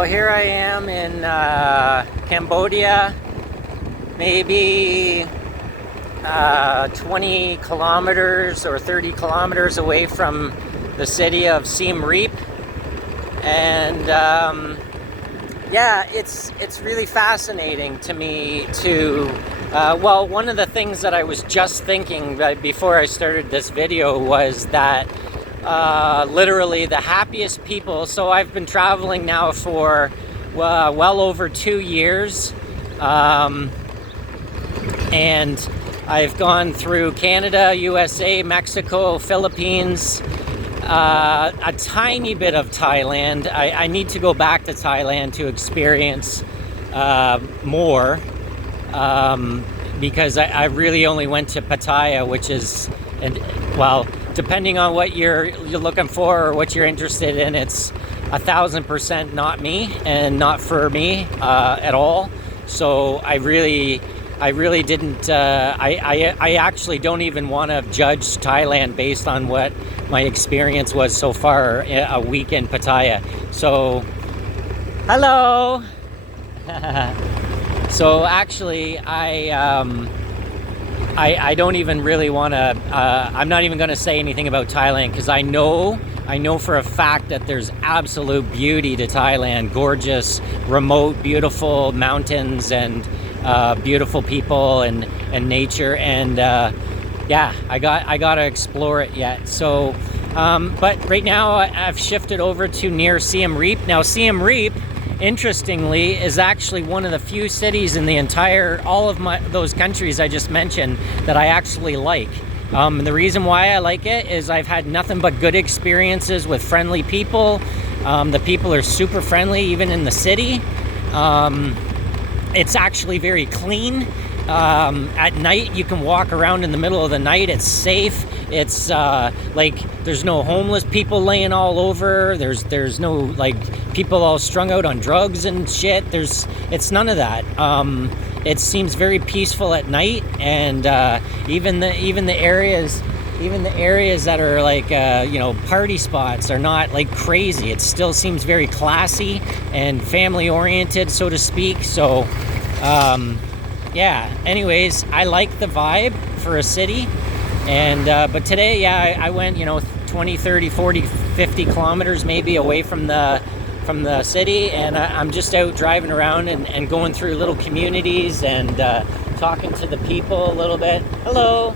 So here I am in Cambodia, maybe 20 kilometers or 30 kilometers away from the city of Siem Reap. And yeah, it's really fascinating to me to, well, one of the things that I was just thinking before I started this video was that literally the happiest people. So I've been traveling now for well over 2 years, and I've gone through Canada, USA, Mexico, Philippines, a tiny bit of Thailand. I need to go back to Thailand to experience more, because I really only went to Pattaya, which is, and well, depending on what you're looking for or what you're interested in, it's 1,000% not me and not for me at all. So I really didn't. I actually don't even want to judge Thailand based on what my experience was so far a week in Pattaya. So, hello. So actually, I don't even really want to, I'm not even going to say anything about Thailand, because I know for a fact that there's absolute beauty to Thailand. Gorgeous, remote, beautiful mountains and beautiful people and nature. And yeah, I got to explore it yet. So, but right now I've shifted over to near Siem Reap. Now Siem Reap, interestingly, is actually one of the few cities in the entire, all of those countries I just mentioned that I actually like. The reason why I like it is I've had nothing but good experiences with friendly people. The people are super friendly, even in the city. It's actually very clean. At night, you can walk around in the middle of the night. It's safe. It's like there's no homeless people laying all over. There's no like people all strung out on drugs and shit. It's none of that. It seems very peaceful at night, and even the areas that are like party spots are not like crazy. It still seems very classy and family oriented, so to speak. So yeah, anyways, I like the vibe for a city. And but today, yeah, I went 20, 30, 40, 50 kilometers maybe away from the city, and I'm just out driving around and going through little communities and talking to the people a little bit. Hello.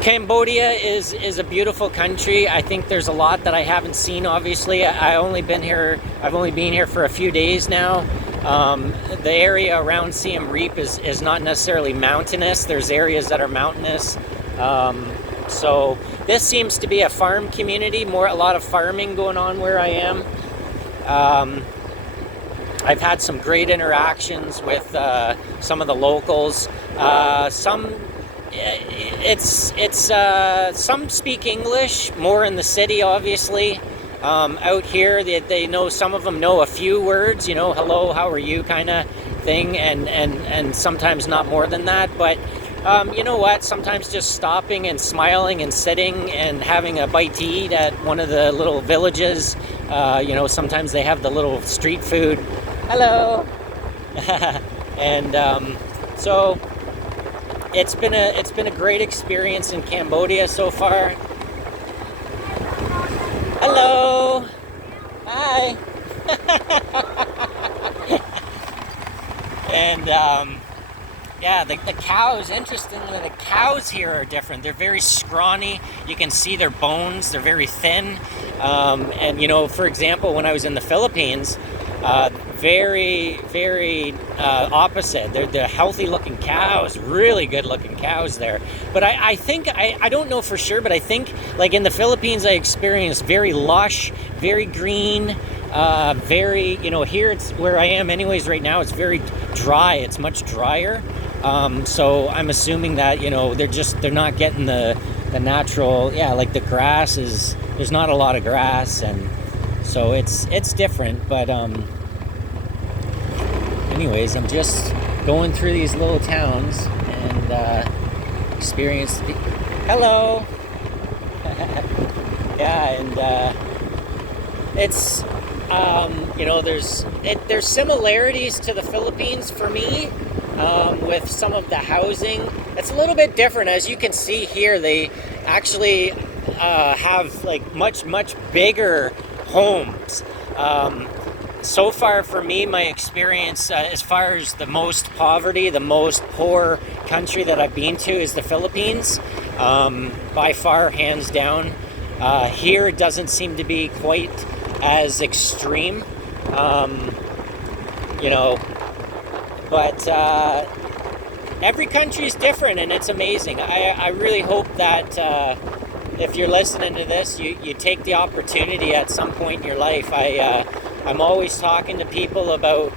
Cambodia is a beautiful country. I think there's a lot that I haven't seen. Obviously, I've only been here for a few days now. The area around Siem Reap is not necessarily mountainous. There's areas that are mountainous. So this seems to be a farm community, a lot of farming going on where I am. I've had some great interactions with some of the locals. Some speak English, more in the city, obviously. Out here, they know, some of them know a few words, hello, how are you, kind of thing, and sometimes not more than that. But you know what? Sometimes just stopping and smiling and sitting and having a bite to eat at one of the little villages. Sometimes they have the little street food. Hello. And so it's been a great experience in Cambodia so far. Hello. Hi. And yeah, the cows, interestingly, the cows here are different. They're very scrawny. You can see their bones. They're very thin. And, for example, when I was in the Philippines, very, very opposite. They're healthy-looking cows, really good-looking cows there. But I think, I don't know for sure, but I think, like in the Philippines, I experienced very lush, very green, very, here it's where I am anyways right now, it's very dry. It's much drier. So I'm assuming that, they're not getting the natural, like the grass there's not a lot of grass, and so it's different. But anyways, I'm just going through these little towns and experience. Hello. Yeah, and it's there's similarities to the Philippines for me, with some of the housing. It's a little bit different. As you can see here, they actually have like much bigger homes. So far for me, my experience, as far as the most poverty, the most poor country that I've been to is the Philippines, by far, hands down. Here it doesn't seem to be quite as extreme, you know, but every country is different, and it's amazing. I really hope that if you're listening to this, you take the opportunity at some point in your life. I'm always talking to people about,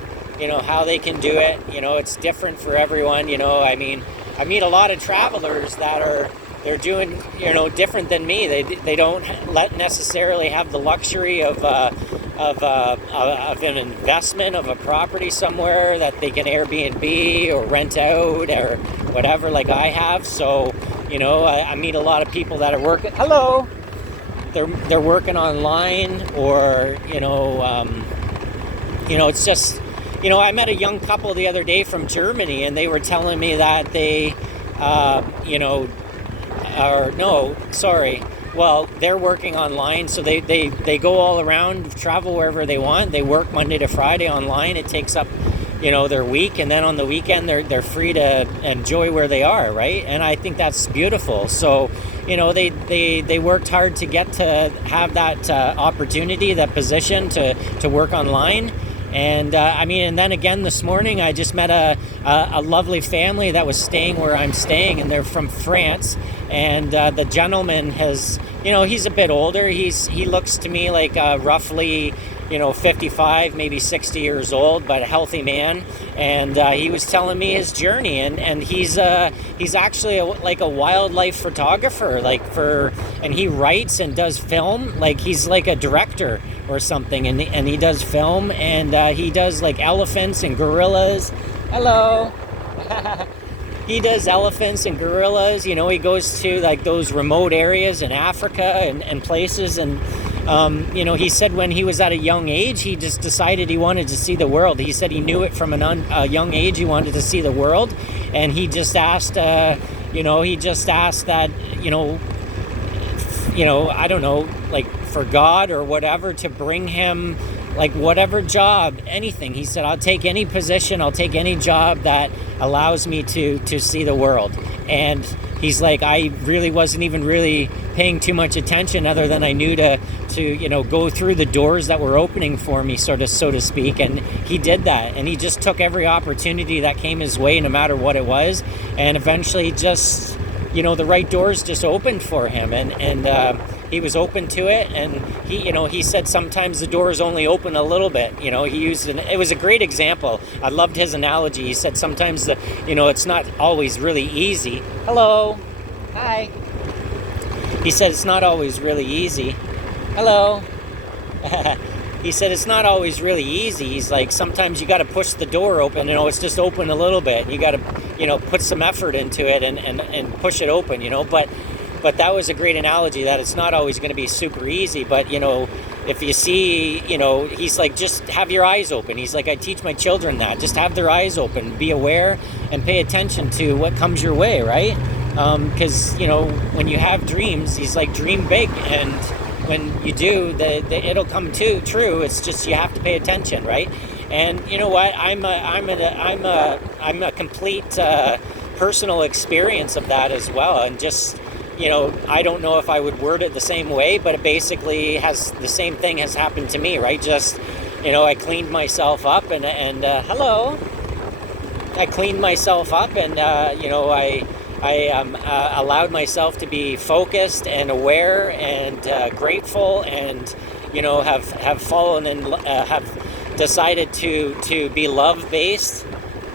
how they can do it. It's different for everyone. I meet a lot of travelers that they're doing, different than me. They don't necessarily have the luxury of an investment of a property somewhere that they can Airbnb or rent out or whatever, like I have. So, I meet a lot of people that are working. Hello. They're working online, or it's just, I met a young couple the other day from Germany, and they were telling me that they they're working online, so they go all around, travel wherever they want. They work Monday to Friday online. It takes up their week, and then on the weekend they're free to enjoy where they are, right? And I think that's beautiful. So they worked hard to get to have that opportunity, that position to work online. And and then again this morning I just met a lovely family that was staying where I'm staying, and they're from France. And the gentleman has, he's a bit older. He looks to me like roughly 55, maybe 60 years old, but a healthy man. And he was telling me his journey, and he's actually a wildlife photographer, and he writes and does film. Like, he's like a director or something, and he does film, and he does like elephants and gorillas. Hello. He does elephants and gorillas. He goes to like those remote areas in Africa and places. And, he said when he was at a young age, he just decided he wanted to see the world. He said he knew it from a young age. He wanted to see the world. And he just asked, that, I don't know, like for God or whatever, to bring him like whatever job, anything. He said, I'll take any position, I'll take any job that allows me to see the world. And he's like, I really wasn't even really paying too much attention, other than I knew to go through the doors that were opening for me, so to speak. And he did that, and he just took every opportunity that came his way, no matter what it was. And eventually just, the right doors just opened for him, and he was open to it. And he said sometimes the doors only open a little bit. He used it was a great example. I loved his analogy. He said sometimes it's not always really easy. Hello. Hi. He said it's not always really easy. Hello. He said it's not always really easy. He's like, sometimes you got to push the door open. It's just open a little bit. You got to, put some effort into it and push it open. But that was a great analogy, that it's not always going to be super easy. But if you see, he's like, just have your eyes open. He's like, I teach my children that. Just have their eyes open, be aware, and pay attention to what comes your way, right? Because when you have dreams, he's like, dream big, and when you do, it'll come true. It's just you have to pay attention, right? And you know what? I'm a complete personal experience of that as well. And just I don't know if I would word it the same way, but it basically the same thing has happened to me, right? Just I cleaned myself up, and hello. I cleaned myself up, and I allowed myself to be focused and aware and grateful, and have fallen and have decided to be love-based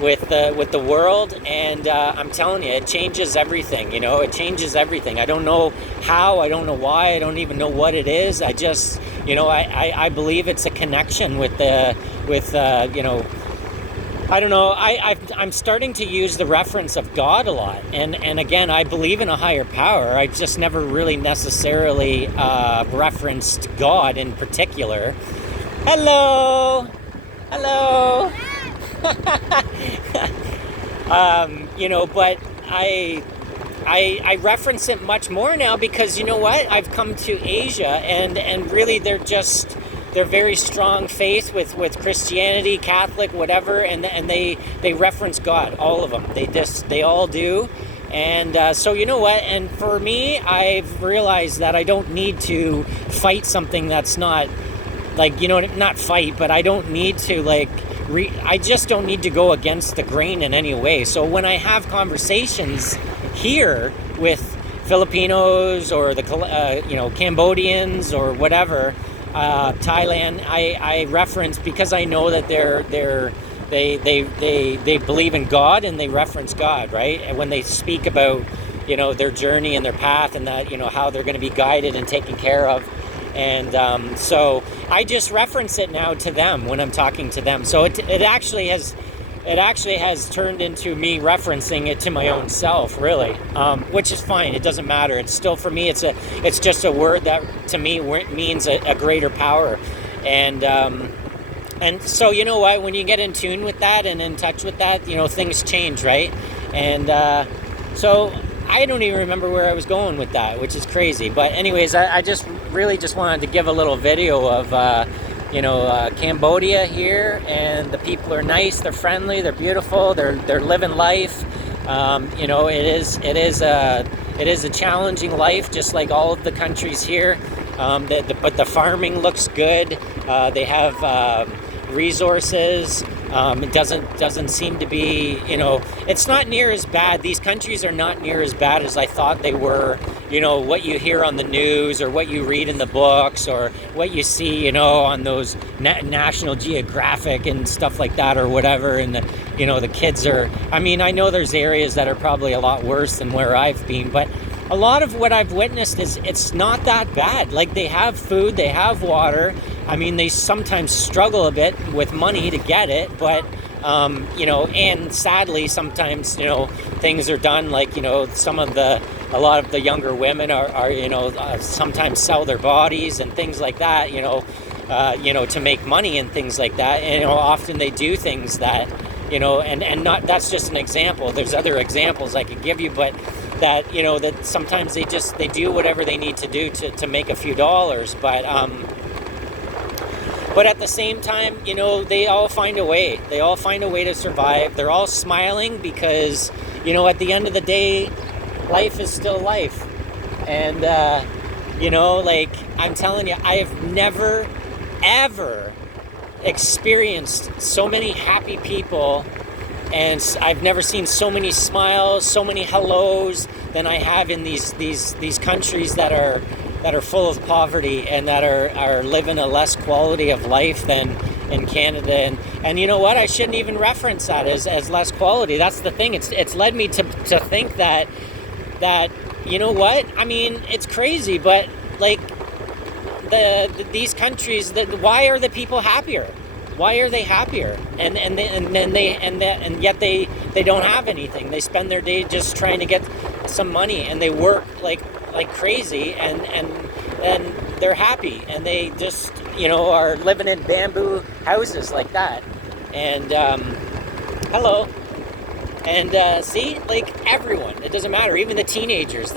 with the world. And I'm telling you, it changes everything. It changes everything. I don't know how, I don't know why, I don't even know what it is. I just I believe it's a connection with I don't know. I'm starting to use the reference of God a lot, and again, I believe in a higher power. I just never really necessarily referenced God in particular. Hello, hello. But I reference it much more now because you know what? I've come to Asia, and really they're very strong faith with Christianity, Catholic, whatever, and they reference God, all of them. They all do. And so you know what? And for me, I've realized that I don't need to fight something that's not like, not fight, but I don't need to I just don't need to go against the grain in any way. So when I have conversations here with Filipinos or the Cambodians or whatever, Thailand, I reference because I know that they believe in God and they reference God, right? And when they speak about their journey and their path and that how they're going to be guided and taken care of. And so I just reference it now to them when I'm talking to them. So it actually has turned into me referencing it to my own self, really, which is fine. It doesn't matter. It's still, for me, it's just a word that to me means a greater power. And so you know what? When you get in tune with that and in touch with that, things change, right? And so I don't even remember where I was going with that, which is crazy. But anyways, I just really just wanted to give a little video of Cambodia here, and the people are nice, they're friendly, they're beautiful, they're living life. It is a challenging life, just like all of the countries here. But the farming looks good. They have resources. It doesn't seem to be, it's not near as bad. These countries are not near as bad as I thought they were. What you hear on the news or what you read in the books or what you see, on those National Geographic and stuff like that or whatever. And the kids are, I know there's areas that are probably a lot worse than where I've been, but a lot of what I've witnessed is it's not that bad. Like, they have food, they have water. They sometimes struggle a bit with money to get it, but, and sadly, sometimes, things are done like, a lot of the younger women are sometimes sell their bodies and things like that, to make money and things like that. And, often they do things that, and not, that's just an example. There's other examples I could give you, but that, that sometimes they do whatever they need to do to make a few dollars. But at the same time, they all find a way. They all find a way to survive. They're all smiling because, at the end of the day, life is still life. And, I'm telling you, I have never, ever experienced so many happy people, and I've never seen so many smiles, so many hellos than I have in these countries that are full of poverty and that are living a less quality of life than in Canada. And you know what? I shouldn't even reference that as less quality. That's the thing. It's led me to think that you know what? It's crazy, but these countries, why are the people happier? Why are they happier? And yet they don't have anything. They spend their day just trying to get some money, and they work like crazy, and they're happy, and they just are living in bamboo houses like that. And hello. And see, everyone, it doesn't matter, even the teenagers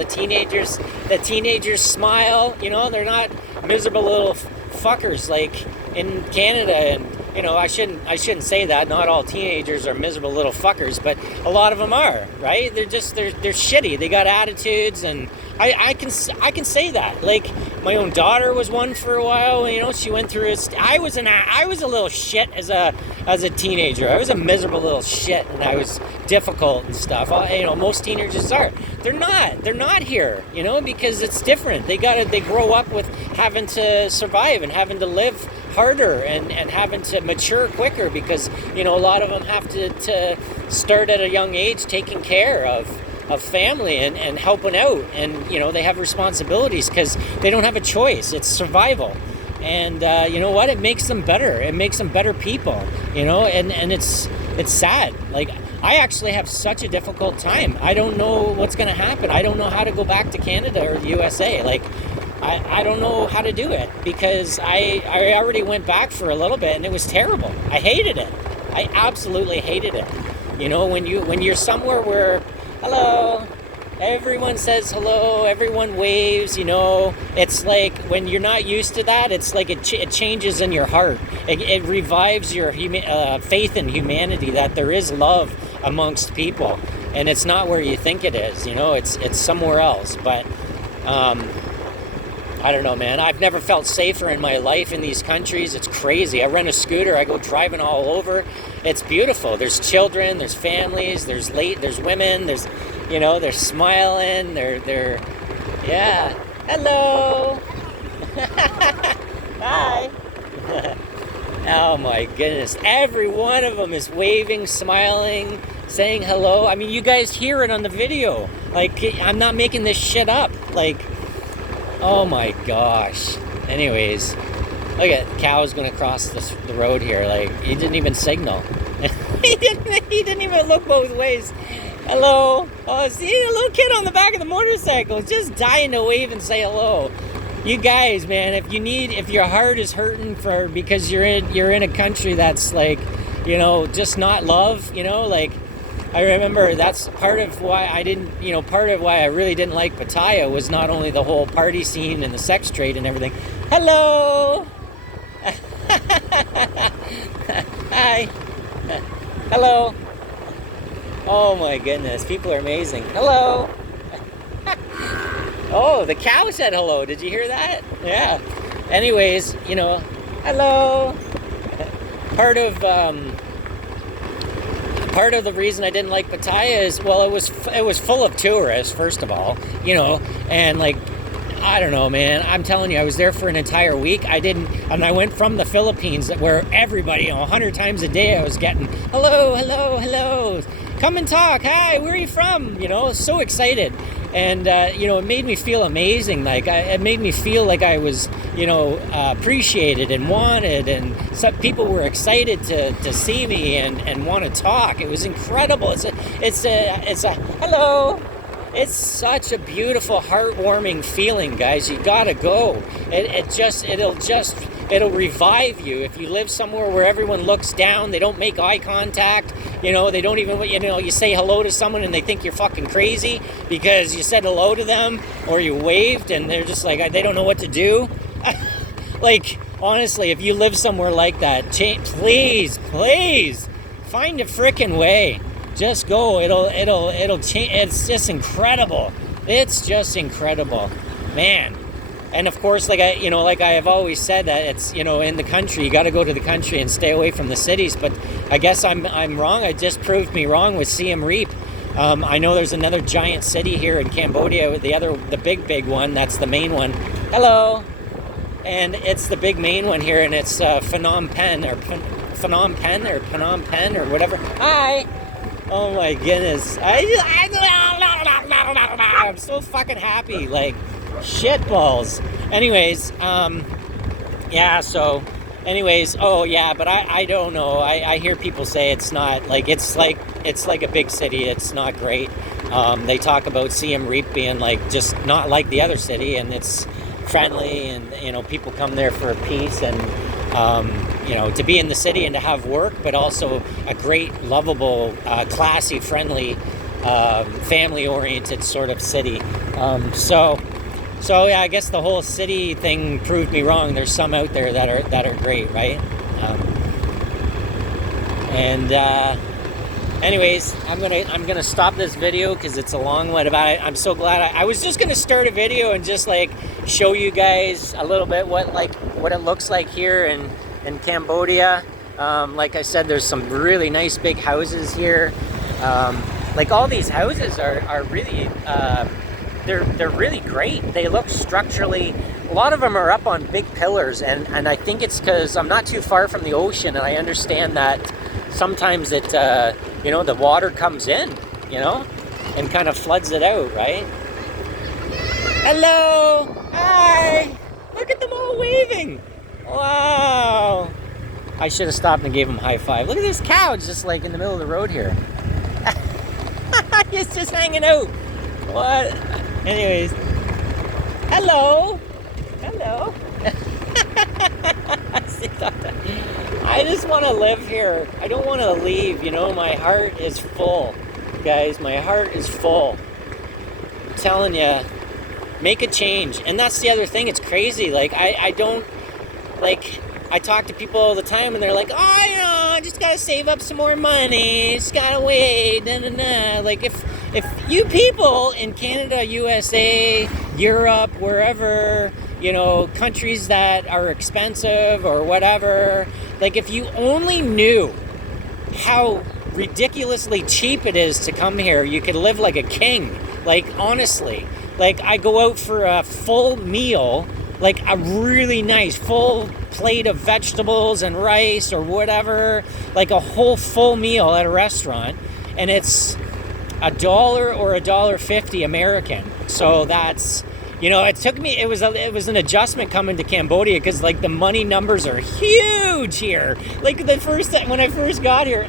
smile, they're not miserable little fuckers like in Canada. And I shouldn't say that. Not all teenagers are miserable little fuckers, but a lot of them are, right? They're shitty. They got attitudes, and I can say that. Like, my own daughter was one for a while. She went through I was a little shit as a teenager. I was a miserable little shit, and I was difficult and stuff. Most teenagers are. They're not here. Because it's different. They grow up with having to survive and having to live harder and having to mature quicker, because a lot of them have to start at a young age taking care of family and helping out, and they have responsibilities because they don't have a choice. It's survival. And you know what? It makes them better. It makes them better people. You know, and it's sad. Like, I actually have such a difficult time. I don't know what's going to happen. I don't know how to go back to Canada or the USA. Like, I don't know how to do it, because I already went back for a little bit and it was terrible. I hated it. I absolutely hated it. You know, when you're somewhere where, hello, everyone says hello, everyone waves, you know, it's like when you're not used to that, it's like it changes in your heart. It revives your faith in humanity, that there is love amongst people, and it's not where you think it is, you know, it's somewhere else. But I don't know, man. I've never felt safer in my life in these countries. It's crazy. I rent a scooter. I go driving all over. It's beautiful. There's children. There's families. There's women. There's, you know, they're smiling. They're, yeah. Hello. Hi. Oh my goodness. Every one of them is waving, smiling, saying hello. I mean, you guys hear it on the video. Like, I'm not making this shit up. Like, oh my gosh. Anyways, look at Cow's gonna cross the road here. Like, he didn't even signal. he didn't even look both ways. Hello. Oh, see a little kid on the back of the motorcycle just dying to wave and say hello. You guys, man, if your heart is hurting because you're in a country that's like, you know, just not love, you know, like, I remember that's part of why I really didn't like Pattaya was not only the whole party scene and the sex trade and everything. Hello. Hi. Hello. Oh my goodness, people are amazing. Hello. Oh, the cow said hello. Did you hear that? Yeah. Anyways, you know, hello. Part of the reason I didn't like Pattaya is, well, it was full of tourists, first of all, you know, and like, I don't know, man. I'm telling you, I was there for an entire week. And I went from the Philippines, where everybody, you know, 100 times a day I was getting, hello, hello, hello. Come and talk. Hi, where are you from? You know, so excited. And, you know, it made me feel amazing. Like, it made me feel like I was, you know, appreciated and wanted. And some people were excited to see me and want to talk. It was incredible. It's a hello. It's such a beautiful, heartwarming feeling, guys. You gotta go. It'll revive you. If you live somewhere where everyone looks down, they don't make eye contact, you know, they don't even, you know, you say hello to someone and they think you're fucking crazy because you said hello to them or you waved and they're just like, they don't know what to do. Like, honestly, if you live somewhere like that, please, find a frickin' way. Just go. It'll change. It's just incredible. It's just incredible, man. And of course, like I have always said, that it's, you know, in the country, you got to go to the country and stay away from the cities. But I guess I'm wrong. I just proved me wrong with Siem Reap. I know there's another giant city here in Cambodia. The big one. That's the main one. Hello. And it's the big main one here, and it's Phnom Penh or whatever. Hi. Oh my goodness. I'm so fucking happy. Like, shit balls. Anyways, yeah, so anyways, oh yeah, but I don't know. I hear people say it's not like, it's like a big city. It's not great. They talk about Siem Reap being like just not like the other city, and it's friendly, and you know, people come there for peace and you know, to be in the city and to have work, but also a great, lovable, classy, friendly, family-oriented sort of city. So yeah, I guess the whole city thing proved me wrong. There's some out there that are great, right? Anyways, I'm gonna stop this video because it's a long one. I'm so glad I was just gonna start a video and just like show you guys a little bit what it looks like here in Cambodia. Like I said, there's some really nice big houses here. Like all these houses are really they're really great. They look structurally, a lot of them are up on big pillars, and I think it's because I'm not too far from the ocean, and I understand that sometimes it you know, the water comes in, you know, and kind of floods it out, right? Hello. Hi. Look at them all waving. Wow. I should have stopped and gave him a high five. Look at this cow just like in the middle of the road here. He's just hanging out. What? Anyways. Hello. Hello. I just want to live here. I don't want to leave. You know, my heart is full. Guys, my heart is full. I'm telling you, make a change. And that's the other thing. It's crazy. Like, I don't, like, I talk to people all the time and they're like, oh, you know, I just got to save up some more money. Just got to wait. Nah, nah, nah. Like, if you people in Canada, USA, Europe, wherever, you know, countries that are expensive or whatever, like, if you only knew how ridiculously cheap it is to come here, you could live like a king. Like, honestly, like, I go out for a full meal, like a really nice full plate of vegetables and rice or whatever, like a whole full meal at a restaurant, and it's $1 or $1.50 American. So that's, you know, it took me, it was an adjustment coming to Cambodia, because like the money numbers are huge here. Like when I first got here,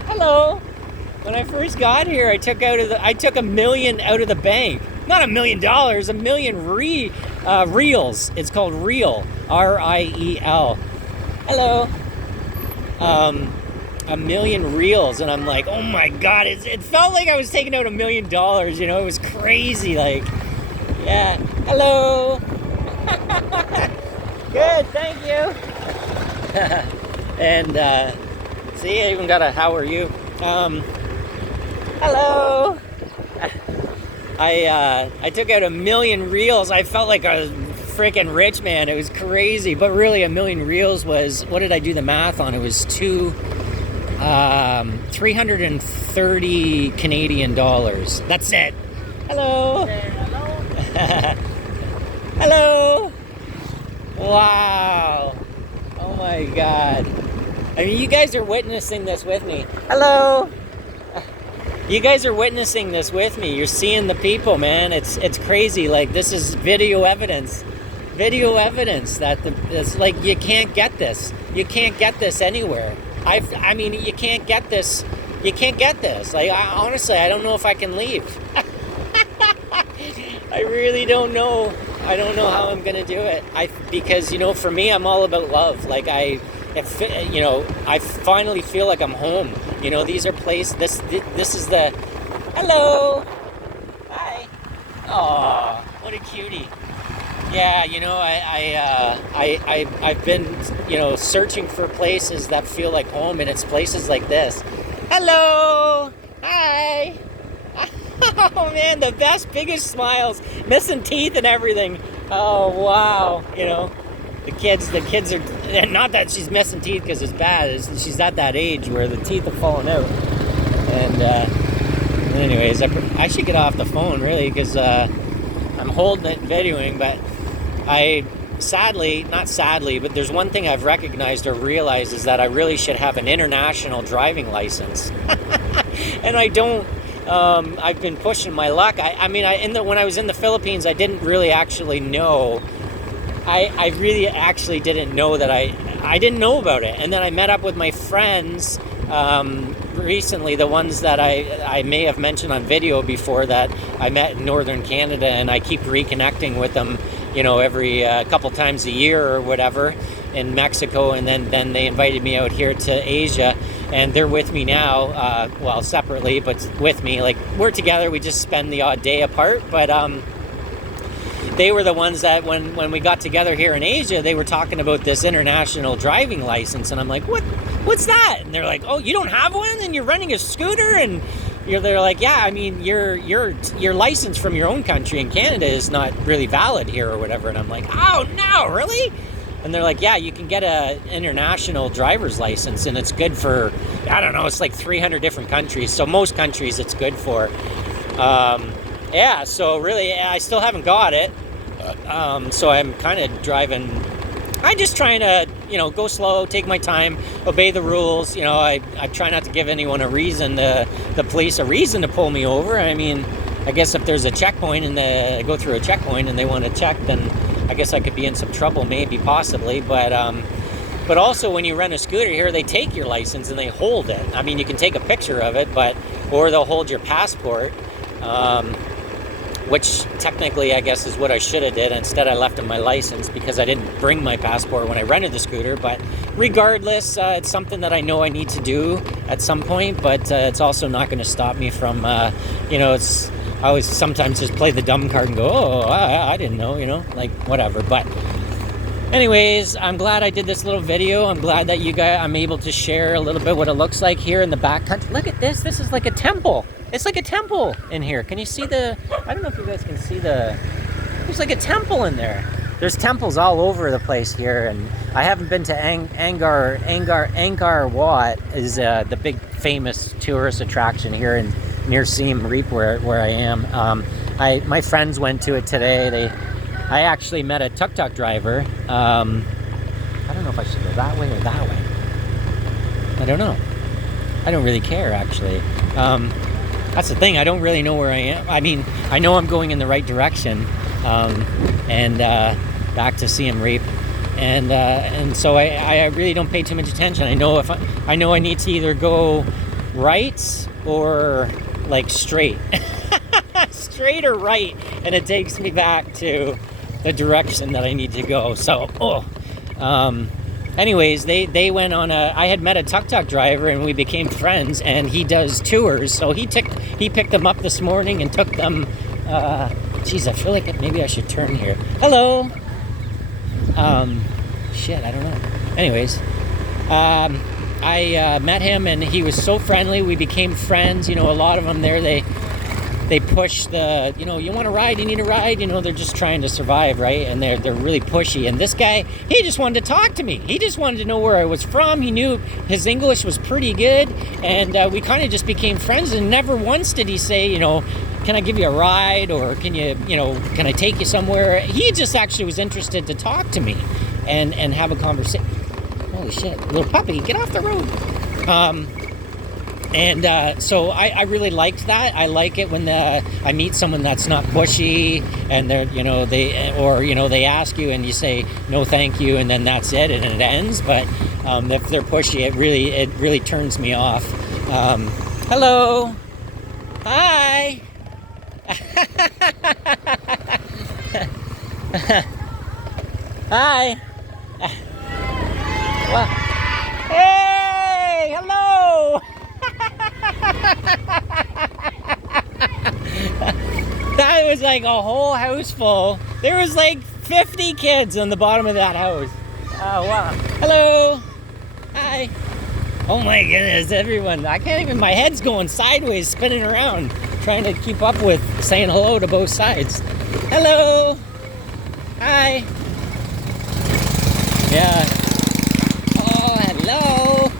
when I first got here, I took $1 million out of the bank. Not $1 million, $1 million reals. It's called real, R-I-E-L. Hello. $1 million reals, and I'm like, oh my god, it felt like I was taking out $1 million. You know, it was crazy. Like, yeah. Hello. Good, thank you. And see, I even got a how are you. Hello. I took out $1 million reals. I felt like I was freaking rich, man. It was crazy. But really, $1 million reals was, what did I do the math on? It was 330 Canadian dollars. That's it. Hello. Hello. Hello. Wow. Oh my god. I mean, you guys are witnessing this with me. Hello. You guys are witnessing this with me. You're seeing the people, man. It's crazy. Like, this is video evidence. Video evidence that it's like, you can't get this. You can't get this anywhere. I mean, you can't get this. You can't get this. Like, honestly, I don't know if I can leave. I really don't know. I don't know how I'm gonna do it. Because, you know, for me, I'm all about love. Like, I finally feel like I'm home. You know, these are places. This is the. Hello. Hi. Oh, what a cutie. Yeah, you know, I've been, you know, searching for places that feel like home, and it's places like this. Hello. Hi. Oh man, the best, biggest smiles, missing teeth and everything. Oh wow, you know, the kids are, and not that she's missing teeth because it's bad. She's at that age where the teeth are falling out. And anyways, I should get off the phone really, because I'm holding it, videoing, but not sadly, but there's one thing I've recognized or realized is that I really should have an international driving license, and I don't. I've been pushing my luck. When I was in the Philippines, I didn't really actually know. I really actually didn't know that I didn't know about it. And then I met up with my friends recently, the ones that I may have mentioned on video before, that I met in Northern Canada, and I keep reconnecting with them, you know, every couple times a year or whatever in Mexico. And then they invited me out here to Asia. And they're with me now, well, separately, but with me. Like, we're together, we just spend the odd day apart. But they were the ones that when we got together here in Asia, they were talking about this international driving license. And I'm like, what's that? And they're like, oh, you don't have one? And you're running a scooter? And they're like, yeah, I mean, your license from your own country in Canada is not really valid here or whatever. And I'm like, oh, no, really? And they're like, yeah, you can get an international driver's license, and it's good for, I don't know, it's like 300 different countries. So most countries it's good for. Yeah, so really, I still haven't got it. So I'm kind of driving. I'm just trying to, you know, go slow, take my time, obey the rules. You know, I try not to give anyone a reason, the police a reason to pull me over. I mean, I guess if there's a checkpoint and I go through a checkpoint and they want to check, then I guess I could be in some trouble, maybe, possibly. But But also when you rent a scooter here, they take your license and they hold it. I mean, you can take a picture of it, or they'll hold your passport, which technically I guess is what I should have did. Instead, I left them my license because I didn't bring my passport when I rented the scooter. But regardless, it's something that I know I need to do at some point, but it's also not going to stop me from, I always sometimes just play the dumb card and go, oh, I didn't know, like whatever. But anyways, I'm glad I did this little video. I'm glad that I'm able to share a little bit what it looks like here in the backcountry. Look at this. This is like a temple. It's like a temple in here. Can you see I don't know if you guys can see there's like a temple in there. There's temples all over the place here, and I haven't been to Angkor Wat is the big famous tourist attraction here near Siem Reap where I am. My friends went to it today. I actually met a tuk-tuk driver. I don't know if I should go that way or that way. I don't know. I don't really care, actually. That's the thing. I don't really know where I am. I mean, I know I'm going in the right direction, and back to Siem Reap, and so I really don't pay too much attention. I know I need to either go right or like straight, straight or right, and it takes me back to the direction that I need to go. So, anyways, they went on I had met a tuk-tuk driver and we became friends, and he does tours. So he picked them up this morning and took them, geez, I feel like maybe I should turn here. Hello. Shit, I don't know. Anyways, I met him and he was so friendly. We became friends. A lot of them there, they push the, you want to ride, you need a ride, they're just trying to survive, right? And they're really pushy. And this guy, he just wanted to talk to me. He just wanted to know where I was from. He knew his English was pretty good, and we kind of just became friends. And never once did he say, can I give you a ride, or can I take you somewhere? He just actually was interested to talk to me and have a conversation. Holy shit, little puppy, get off the road. So I really liked that. I like it when I meet someone that's not pushy, and they ask you and you say no thank you, and then that's it and it ends. But if they're pushy, it really turns me off. Hello. Hi. Hi. Well, hey, hello. That was like a whole house full. There was like 50 kids on the bottom of that house. Oh, wow. Hello. Hi. Oh my goodness, everyone. I can't even, my head's going sideways, spinning around, trying to keep up with saying hello to both sides. Hello. Hi. Yeah. Oh, hello.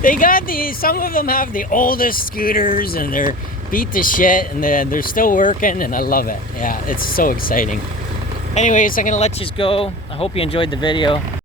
They got some of them have the oldest scooters, and they're beat to shit, and they're still working, and I love it. Yeah, it's so exciting. Anyways, I'm gonna let you go. I hope you enjoyed the video.